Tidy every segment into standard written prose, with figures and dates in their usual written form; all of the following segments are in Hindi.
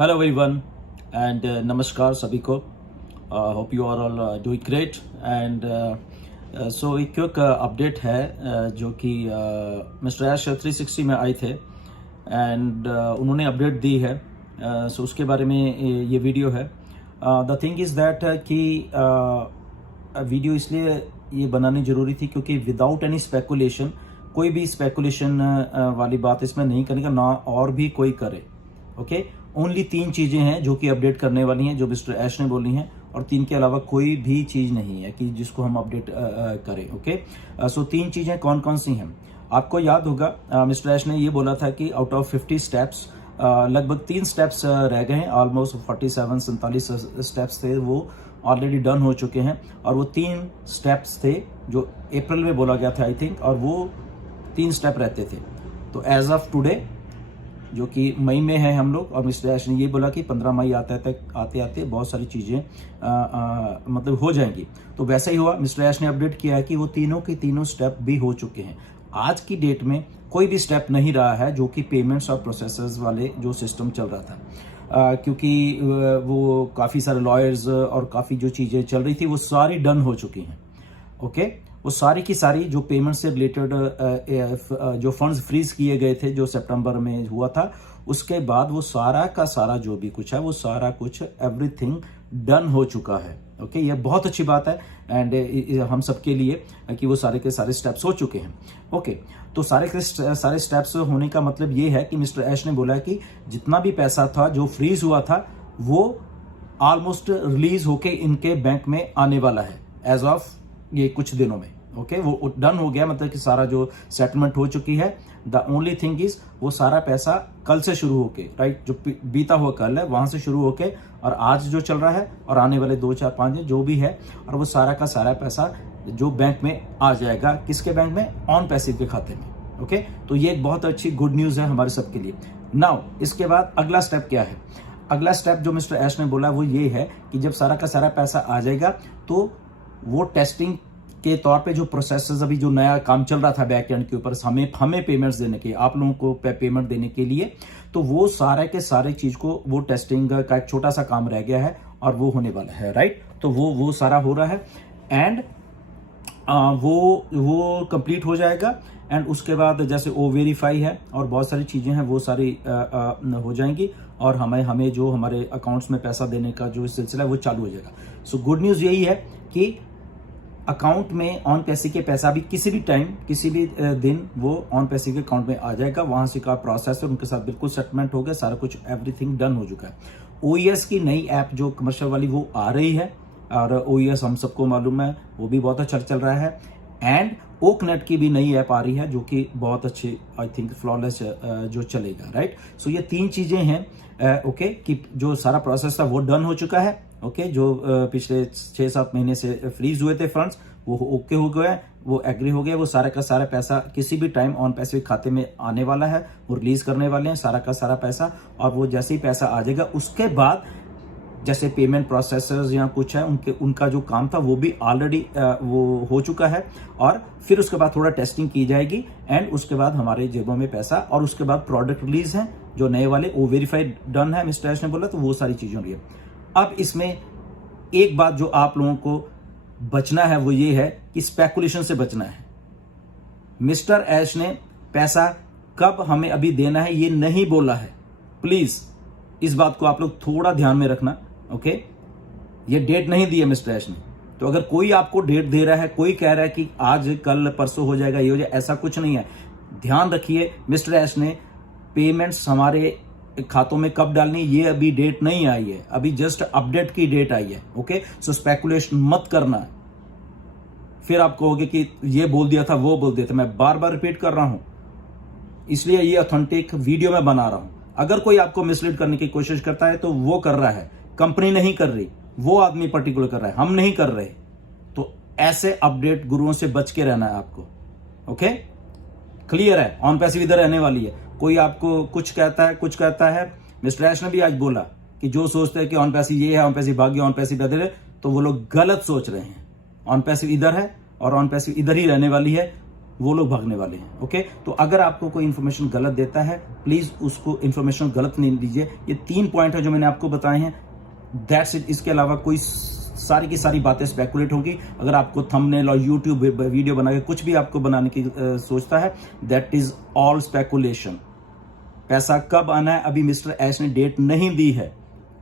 हेलो एवरीवन एंड नमस्कार सभी को। Hope you are all doing great and so एक क्विक अपडेट है जो कि मिस्टर ऐश 360 में आए थे एंड उन्होंने अपडेट दी है। सो उसके बारे में ये वीडियो है। द थिंग इज़ दैट कि वीडियो इसलिए ये बनानी ज़रूरी थी क्योंकि विदाउट एनी स्पेकुलेशन, कोई भी स्पेकुलेशन वाली बात इसमें नहीं करने का, ना और भी कोई करे। ओके, ओनली 3 चीज़ें हैं जो कि अपडेट करने वाली हैं, जो मिस्टर ऐश ने बोली हैं, और 3 के अलावा कोई भी चीज़ नहीं है कि जिसको हम अपडेट करें। ओके, सो 3 चीज़ें कौन कौन सी हैं आपको याद होगा। मिस्टर ऐश ने ये बोला था कि आउट ऑफ 50 स्टेप्स लगभग 3 स्टेप्स रह गए हैं। ऑलमोस्ट 47 स्टेप्स थे वो ऑलरेडी डन हो चुके हैं, और वो 3 स्टेप्स थे जो अप्रैल में बोला गया था आई थिंक, और वो 3 स्टेप रहते थे। तो एज ऑफ टुडे जो कि मई में है हम लोग, और मिस्टर ऐश ने ये बोला कि 15 मई आते आते बहुत सारी चीज़ें मतलब हो जाएंगी। तो वैसा ही हुआ। मिस्टर ऐश ने अपडेट किया है कि वो तीनों के तीनों स्टेप भी हो चुके हैं। आज की डेट में कोई भी स्टेप नहीं रहा है जो कि पेमेंट्स और प्रोसेसर्स वाले जो सिस्टम चल रहा था, क्योंकि वो काफ़ी सारे लॉयर्स और काफ़ी जो चीज़ें चल रही थी वो सारी डन हो चुकी हैं। ओके, वो सारी की सारी जो पेमेंट से रिलेटेड जो फंड्स फ्रीज किए गए थे जो सितंबर में हुआ था, उसके बाद वो सारा का सारा जो भी कुछ है वो सारा कुछ एवरीथिंग डन हो चुका है। ओके, ये बहुत अच्छी बात है एंड हम सबके लिए कि वो सारे के सारे स्टेप्स हो चुके हैं। ओके, तो सारे के सारे स्टेप्स होने का मतलब ये है कि मिस्टर ऐश ने बोला कि जितना भी पैसा था जो फ्रीज हुआ था वो ऑलमोस्ट रिलीज होके इनके बैंक में आने वाला है एज ऑफ ये कुछ दिनों में। ओके, वो डन हो गया, मतलब कि सारा जो सेटलमेंट हो चुकी है। द ओनली थिंग इज वो सारा पैसा कल से शुरू होके, राइट, जो बीता हुआ कल है वहां से शुरू होके और आज जो चल रहा है और आने वाले 2 4 5 दिन जो भी है, और वो सारा का सारा पैसा जो बैंक में आ जाएगा। किसके बैंक में? ऑन पैसिव के खाते में। ओके, तो ये एक बहुत अच्छी गुड न्यूज है हमारे सबके लिए। नाउ इसके बाद अगला स्टेप क्या है? अगला स्टेप जो मिस्टर ऐश ने बोला वो ये है कि जब सारा का सारा पैसा आ जाएगा तो वो टेस्टिंग के तौर पे जो प्रोसेस अभी जो नया काम चल रहा था बैक एंड के ऊपर हमें पेमेंट्स देने के, आप लोगों को पेमेंट देने के लिए, तो वो सारे के सारे चीज को वो टेस्टिंग का एक छोटा सा काम रह गया है और वो होने वाला है, राइट। तो वो सारा हो रहा है एंड वो कंप्लीट हो जाएगा एंड उसके बाद जैसे ओ वेरीफाई है और बहुत सारी चीजें हैं वो सारी हो जाएंगी और हमें जो हमारे अकाउंट्स में पैसा देने का जो सिलसिला है वो चालू हो जाएगा। सो गुड न्यूज यही है कि अकाउंट में ऑन पैसे के पैसा भी किसी भी टाइम किसी भी दिन वो ऑन पैसे के अकाउंट में आ जाएगा। वहां से का प्रोसेस है उनके साथ बिल्कुल सेटलमेंट हो गया, सारा कुछ एवरीथिंग डन हो चुका है। ओईएस की नई ऐप जो कमर्शियल वाली वो आ रही है और ओईएस हम सबको मालूम है वो भी बहुत अच्छा चल रहा है एंड ओकनेट की भी नई ऐप आ रही है जो कि बहुत अच्छी आई थिंक फ्लॉलेस जो चलेगा, राइट। सो ये 3 चीजें हैं ओके कि जो सारा प्रोसेस था वो डन हो चुका है। ओके, जो पिछले 6-7 महीने से फ्रीज हुए थे फंड्स वो ओके हो गए, वो एग्री हो गए, वो सारा का सारा पैसा किसी भी टाइम ऑन पैसे खाते में आने वाला है, वो रिलीज करने वाले हैं सारा का सारा पैसा। और वो जैसे ही पैसा आ जाएगा उसके बाद जैसे पेमेंट प्रोसेसर्स या कुछ है उनका जो काम था वो भी ऑलरेडी वो हो चुका है और फिर उसके बाद थोड़ा टेस्टिंग की जाएगी एंड उसके बाद हमारे जेबों में पैसा और उसके बाद प्रोडक्ट रिलीज है जो नए वाले वो वेरीफाइड डन है मिस्टर ऐश ने बोला, तो वो सारी चीजें हो रही है। अब इसमें एक बात जो आप लोगों को बचना है वो ये है कि स्पेकुलेशन से बचना है। मिस्टर ऐश ने पैसा कब हमें अभी देना है ये नहीं बोला है, प्लीज इस बात को आप लोग थोड़ा ध्यान में रखना। ओके, ये डेट नहीं दी है मिस्टर ऐश ने, तो अगर कोई आपको डेट दे रहा है, कोई कह रहा है कि आज कल परसों हो जाएगा, ये हो जाए, ऐसा कुछ नहीं है। ध्यान रखिए, मिस्टर ऐश ने पेमेंट्स हमारे खातों में कब डालनी ये अभी डेट नहीं आई है, अभी जस्ट अपडेट की डेट आई है। ओके, सो स्पेकुलेशन मत करना, फिर आप कहोगे कि ये बोल दिया था वो बोल दिया था। मैं बार बार रिपीट कर रहा हूं, इसलिए ये ऑथेंटिक वीडियो में बना रहा हूं। अगर कोई आपको मिसलीड करने की कोशिश करता है तो वो कर रहा है, कंपनी नहीं कर रही, वो आदमी पर्टिकुलर कर रहा है, हम नहीं कर रहे। तो ऐसे अपडेट गुरुओं से बच के रहना है आपको। ओके, क्लियर है, ऑन पैसिव इधर रहने वाली है। कोई आपको कुछ कहता है। मिस्टर ऐश ने भी आज बोला कि जो सोचते हैं कि ऑन पैसिव ये है, ऑन पैसिव भाग्य, ऑन पैसिव इधर है, तो वो लोग गलत सोच रहे हैं। ऑन पैसिव इधर है और ऑन पैसिव इधर ही रहने वाली है। वो लोग भागने वाले हैं। ओके, तो अगर आपको कोई इन्फॉर्मेशन गलत देता है, प्लीज उसको इन्फॉर्मेशन गलत नहीं दीजिए। ये 3 पॉइंट है जो मैंने आपको बताए हैं, दैट्स इट। इसके अलावा कोई सारी की सारी बातें स्पेकुलेट होगी। अगर आपको थंबनेल और यूट्यूब वीडियो बना के कुछ भी आपको बनाने की सोचता है, दैट इज ऑल स्पेकुलेशन। पैसा कब आना है अभी मिस्टर ऐश ने डेट नहीं दी है।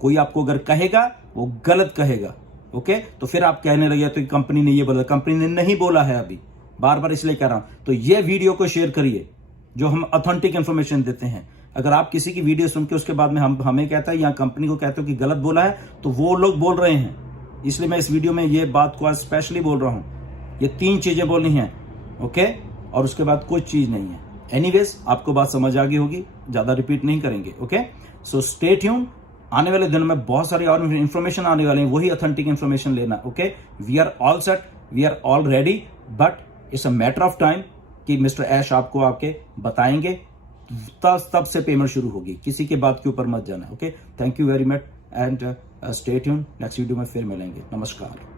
कोई आपको अगर कहेगा वो गलत कहेगा। ओके, तो फिर आप कहने लगे तो कंपनी ने ये बोला, कंपनी ने नहीं बोला है अभी, बार बार इसलिए कह रहा हूं। तो ये वीडियो को शेयर करिए जो हम ऑथेंटिक इंफॉर्मेशन देते हैं। अगर आप किसी की वीडियो सुन के उसके बाद में हमें कहता है या कंपनी को कहते हो कि गलत बोला है, तो वो लोग बोल रहे हैं। इसलिए मैं इस वीडियो में ये बात को आज स्पेशली बोल रहा हूं। ये 3 चीजें बोलनी है। ओके, और उसके बाद कुछ चीज नहीं है। एनीवेज, आपको बात समझ आ गई होगी, ज्यादा रिपीट नहीं करेंगे। Okay, so stay tune. आने वाले दिनों में बहुत सारी और इंफॉर्मेशन आने वाले हैं, वही ऑथेंटिक इंफॉर्मेशन लेना। Okay, we are all set, we are all ready, but it's a matter of time कि मिस्टर ऐश आपको आके बताएंगे, तब से पेमेंट शुरू होगी। किसी के बात के ऊपर मत जाना। Okay, thank you very much and stay tune. Next video में फिर मिलेंगे। नमस्कार।